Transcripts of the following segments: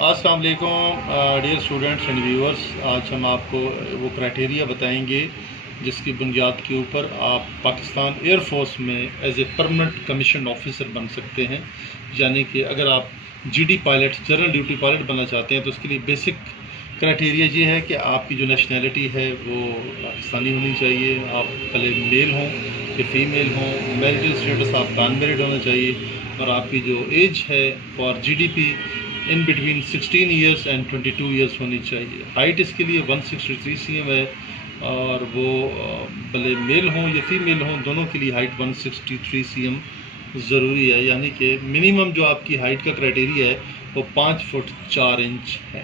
السلام علیکم dear students and viewers. آج ہم آپ کو وہ کرائٹیریا بتائیں گے جس کی بنیاد کے اوپر آپ پاکستان ایئر فورس میں as a permanent commission officer بن سکتے ہیں. یعنی کہ اگر آپ G D pilot general duty pilot بننا چاہتے ہیں تو اس کے لیے بیسک کرائٹیریا یہ ہے کہ آپ کی جو نیشنلٹی ہے وہ پاکستانی ہونی چاہیے. آپ پہلے میل ہوں کہ فیمیل ہوں. میرٹل اسٹیٹس آپ کا انمیرڈ ہونا چاہیے. اور آپ کی جو ایج ہے for G D P in between 16 years and 22 years ہونی چاہیے. ہائٹ اس کے لیے 163 cm ہے اور وہ بھلے میل ہوں یا فیمیل ہوں دونوں کے لیے ہائٹ 163 cm ضروری ہے. یعنی کہ منیمم جو آپ کی ہائٹ کا کرائٹیریا ہے وہ 5 فٹ 4 انچ ہے.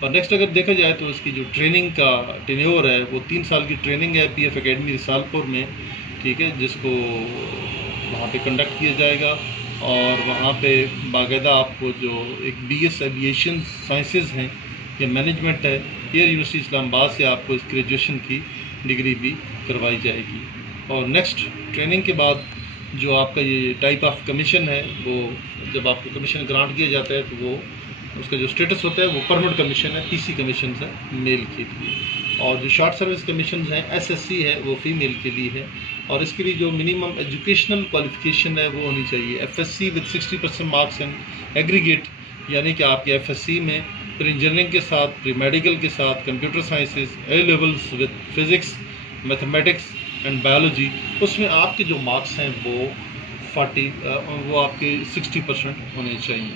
اور نیکسٹ اگر دیکھا جائے تو اس کی جو ٹریننگ کا ٹینیور ہے وہ 3 سال کی ٹریننگ ہے پی ایف اکیڈمی رسال پور میں, ٹھیک ہے, جس کو وہاں پہ کنڈکٹ کیا جائے گا. اور وہاں پہ باقاعدہ آپ کو جو ایک بی ایس ایویشن سائنسز ہیں یا مینجمنٹ ہے ایئر یونیورسٹی اسلام آباد سے آپ کو اس گریجویشن کی ڈگری بھی کروائی جائے گی. اور نیکسٹ ٹریننگ کے بعد جو آپ کا یہ ٹائپ آف کمیشن ہے وہ جب آپ کو کمیشن گرانٹ کیا جاتا ہے تو وہ اس کا جو اسٹیٹس ہوتا ہے وہ پرمننٹ کمیشن ہے. پی سی کمیشنز ہے میل کے لیے. اور جو شارٹ سروس کمیشنز ہیں ایس ایس سی ہے وہ فیمیل کے لیے ہے. اور اس کے لیے جو منیمم ایجوکیشنل کوالیفیکیشن ہے وہ ہونی چاہیے F S C with 60% marks and aggregate. یعنی کہ آپ کے ایف ایس سی میں پری انجینئرنگ کے ساتھ پری میڈیکل کے ساتھ computer sciences A levels with physics mathematics and biology, اس میں آپ کے جو مارکس ہیں وہ آپ کے 60% ہونے چاہیے.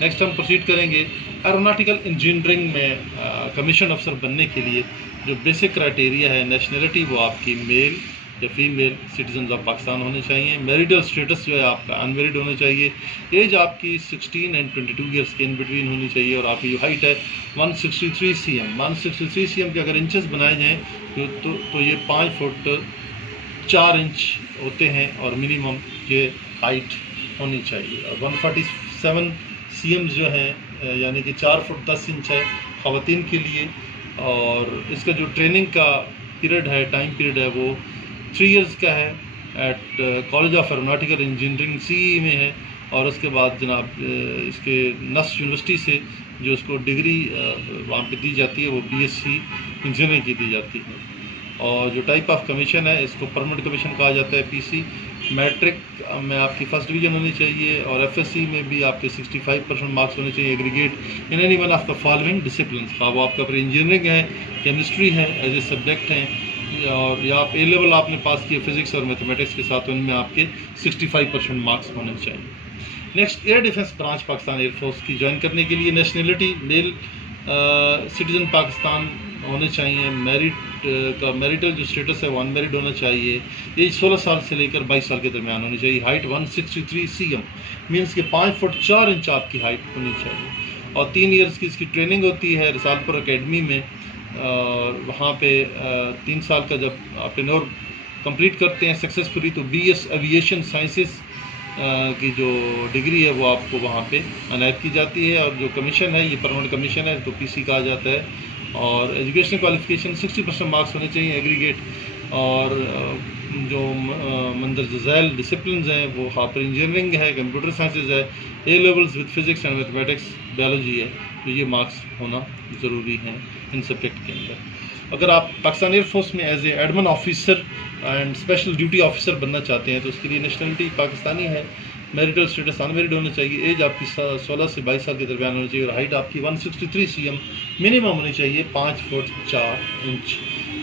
نیکسٹ ہم پروسیڈ کریں گے ایروناٹیکل انجینئرنگ میں کمیشن افسر بننے کے لیے جو بیسک کرائٹیریا ہے نیشنلٹی وہ آپ کی میل یا فیمیل سٹیزنز آف پاکستان ہونے چاہیے. میریٹل اسٹیٹس جو ہے آپ کا انمیرڈ ہونا چاہیے. ایج آپ کی 16 اینڈ 22 ایئرس کے ان بٹوین ہونی چاہیے. اور آپ کی جو ہائٹ ہے 163 cm. 163 cm کے اگر انچز بنائے جائیں تو یہ 5 فٹ 4 انچ ہوتے ہیں اور منیمم یہ ہائٹ ہونی چاہیے. اور 147 cm جو ہیں یعنی کہ 4 فٹ 10 انچ ہے خواتین کے لیے. اور اس کا جو ٹریننگ کا پیریڈ ہے ٹائم پیریڈ ہے وہ 3 ایئرس کا ہے at College of Aeronautical Engineering سی میں ہے. اور اس کے بعد جناب اس کے نسٹ یونیورسٹی سے جو اس کو ڈگری وہاں پہ دی جاتی ہے وہ بی ایس سی انجینئرنگ کی دی جاتی ہے. اور جو ٹائپ آف کمیشن ہے اس کو پرمننٹ کمیشن کہا جاتا ہے. پی سی میٹرک میں آپ کی فرسٹ ڈویژن ہونی چاہیے. اور ایف ایس سی میں بھی آپ کے 65% مارکس ہونے چاہیے aggregate in any one of the following disciplines. خواہ وہ آپ کا پری انجینئرنگ ہے کیمسٹری ہے ایز اے سبجیکٹ ہیں اور یا آپ اے لیول آپ نے پاس کیے فزکس اور میتھمیٹکس کے ساتھ, ان میں آپ کے 65% مارکس ہونے چاہیے. Next air defence branch Pakistan Air force کی جوائن کرنے کے لیے نیشنلٹی میل سٹیزن پاکستان ہونے چاہیے. میریٹل جو اسٹیٹس ہے وہ انمیرڈ ہونا چاہیے. ایج 16 سال سے لے کر 22 سال کے درمیان ہونی چاہیے. ہائٹ 163 cm مینس کہ 5 فٹ 4 انچ آپ کی ہائٹ ہونی چاہیے. اور 3 ایئرس کی اس کی ٹریننگ ہوتی ہے رسال پور اکیڈمی میں. وہاں پہ 3 سال کا جب آپ ٹینور کمپلیٹ کرتے ہیں سکسیزفلی تو بی ایس ایویشن سائنسز کی جو ڈگری ہے وہ آپ کو وہاں پہ عنایت کی جاتی ہے. اور جو کمیشن ہے یہ پرمننٹ کمیشن ہے تو پی سی کہا جاتا ہے. اور ایجوکیشنل کوالیفیکیشن 60% مارکس ہونے چاہیے ایگریگیٹ. اور جو مندرجہ ذیل ڈسپلنز ہیں وہ خاطر انجینئرنگ ہے کمپیوٹر سائنسز ہے A levels with physics and mathematics biology ہے. تو یہ مارکس ہونا ضروری ہیں ان سبجیکٹ کے اندر. اگر آپ پاکستان ایئر فورس میں as a admin officer and special duty officer بننا چاہتے ہیں تو اس کے لیے نیشنلٹی پاکستانی ہے. میریٹل اسٹیٹس انمیرڈ ہونا چاہیے. ایج آپ کی 16 سے 22 سال کے درمیان ہونی چاہیے. اور ہائٹ آپ کی 163 cm منیمم ہونی چاہیے 5 فٹ 4 انچ.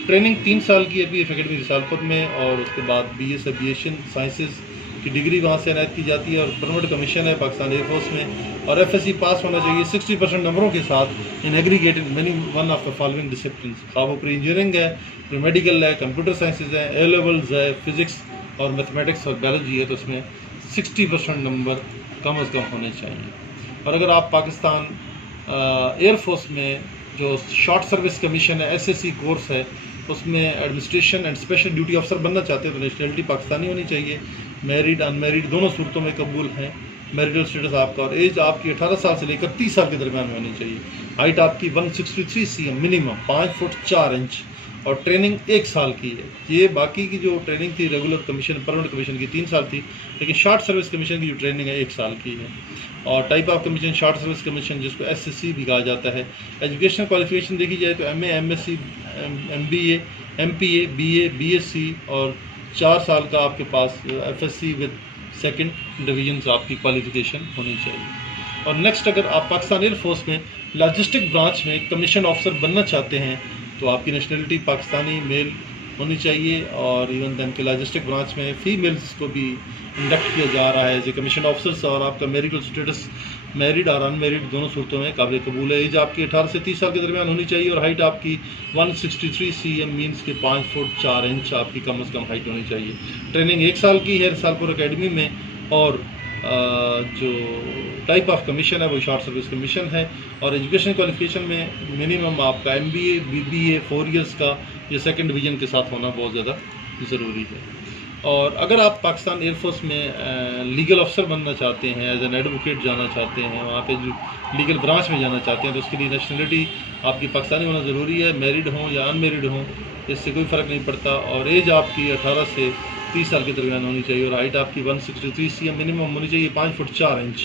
ٹریننگ 3 سال کی ہے پی ایف اکیڈمی رسال پور میں. اور اس کے بعد بی ایس ایویشن سائنسز کی ڈگری وہاں سے عنایت کی جاتی ہے. اور پرمننٹ کمیشن ہے پاکستان ایئر فورس میں. اور ایف ایس سی پاس ہونا چاہیے 60% نمبروں کے ساتھ in aggregate in any one of the following disciplines. خواہ وہ پری انجینئرنگ ہے پری میڈیکل ہے کمپیوٹر سائنسز ہے اے لیولز ہے فزکس اور میتھمیٹکس اور بایولوجی ہے تو اس میں 60% نمبر کم از کم ہونے چاہیے. اور اگر آپ پاکستان ایئر فورس میں جو شارٹ سروس کمیشن ہے ایس ایس سی کورس ہے اس میں ایڈمنسٹریشن اینڈ اسپیشل ڈیوٹی افسر بننا چاہتے ہیں تو نیشنلٹی پاکستانی ہونی چاہیے. میریڈ ان میریڈ دونوں صورتوں میں قبول ہیں. میریٹل اسٹیٹس آپ کا اور ایج آپ کی 18 سال سے لے کر 30 سال کے درمیان میں ہونی چاہیے. ہائٹ آپ کی 163 cm منیمم 5 فٹ 4 انچ اور ٹریننگ 1 سال کی ہے. یہ باقی کی جو ٹریننگ تھی ریگولر کمیشن پرمنٹ کمیشن کی 3 سال تھی، لیکن شارٹ سروس کمیشن کی جو ٹریننگ ہے 1 سال کی ہے. اور type of commission short service commission جس کو SSC بھی کہا جاتا ہے. ایجوکیشنل کوالیفیکیشن دیکھی جائے تو MA MSc MBA MPA BA BSc اور 4 سال کا آپ کے پاس FSc ود سیکنڈ ڈویژنز آپ کی کوالیفیکیشن ہونی چاہیے. اور نیکسٹ اگر آپ پاکستان ایئر فورس میں لاجسٹک برانچ میں کمیشن آفیسر بننا چاہتے ہیں تو آپ کی نیشنلٹی پاکستانی میل ہونی چاہیے. اور ایون دین کے لاجسٹک برانچ میں فیمیلز کو بھی انڈکٹ کیا جا رہا ہے ایز اے کمیشن آفیسرس. اور آپ کا میریٹل اسٹیٹس میریڈ اور ان میریڈ دونوں صورتوں میں قابل قبول ہے. ایج آپ کی 18 سے 30 سال کے درمیان ہونی چاہیے اور ہائٹ آپ کی 163 cm مینس کے 5 فٹ 4 انچ آپ کی کم از کم ہائٹ ہونی چاہیے. ٹریننگ 1 سال کی ہے سالپور اکیڈمی میں. اور جو ٹائپ آف کمیشن ہے وہ شارٹ سروس کمیشن ہے. اور ایجوکیشن کوالیفیکیشن میں منیمم آپ کا MBA BBA 4 ایئرس کا یا سیکنڈ ڈویژن کے ساتھ ہونا بہت زیادہ ضروری ہے. اور اگر آپ پاکستان ایئر فورس میں لیگل افسر بننا چاہتے ہیں ایز این ایڈوکیٹ جانا چاہتے ہیں وہاں پہ جو لیگل برانچ میں جانا چاہتے ہیں تو اس کے لیے نیشنلٹی آپ کی پاکستانی ہونا ضروری ہے. میریڈ ہوں یا ان میریڈ ہوں اس سے کوئی فرق نہیں پڑتا. اور ایج آپ کی 18 سے 30 سال کے درمیان ہونی چاہیے اور ہائٹ آپ کی 163 cm منیمم ہونی چاہیے 5 فٹ 4 انچ.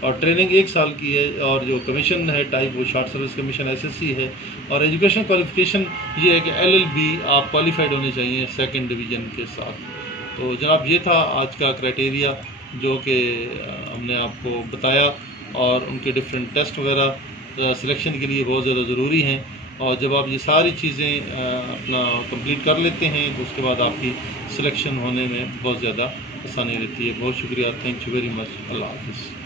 اور ٹریننگ 1 سال کی ہے. اور جو کمیشن ہے ٹائپ وہ شارٹ سروس کمیشن SSC ہے. اور ایجوکیشن کوالیفیکیشن یہ ہے کہ LLB آپ کوالیفائڈ ہونے چاہیے سیکنڈ ڈویژن کے ساتھ. تو جناب یہ تھا آج کا کرائٹیریا جو کہ ہم نے آپ کو بتایا. اور ان کے ڈفرینٹ ٹیسٹ وغیرہ سلیکشن کے لیے بہت زیادہ ضروری ہیں. اور جب آپ یہ ساری چیزیں اپنا کمپلیٹ کر لیتے ہیں تو اس کے بعد آپ کی سلیکشن ہونے میں بہت زیادہ آسانی رہتی ہے. بہت شکریہ. Thank you very much. اللہ حافظ.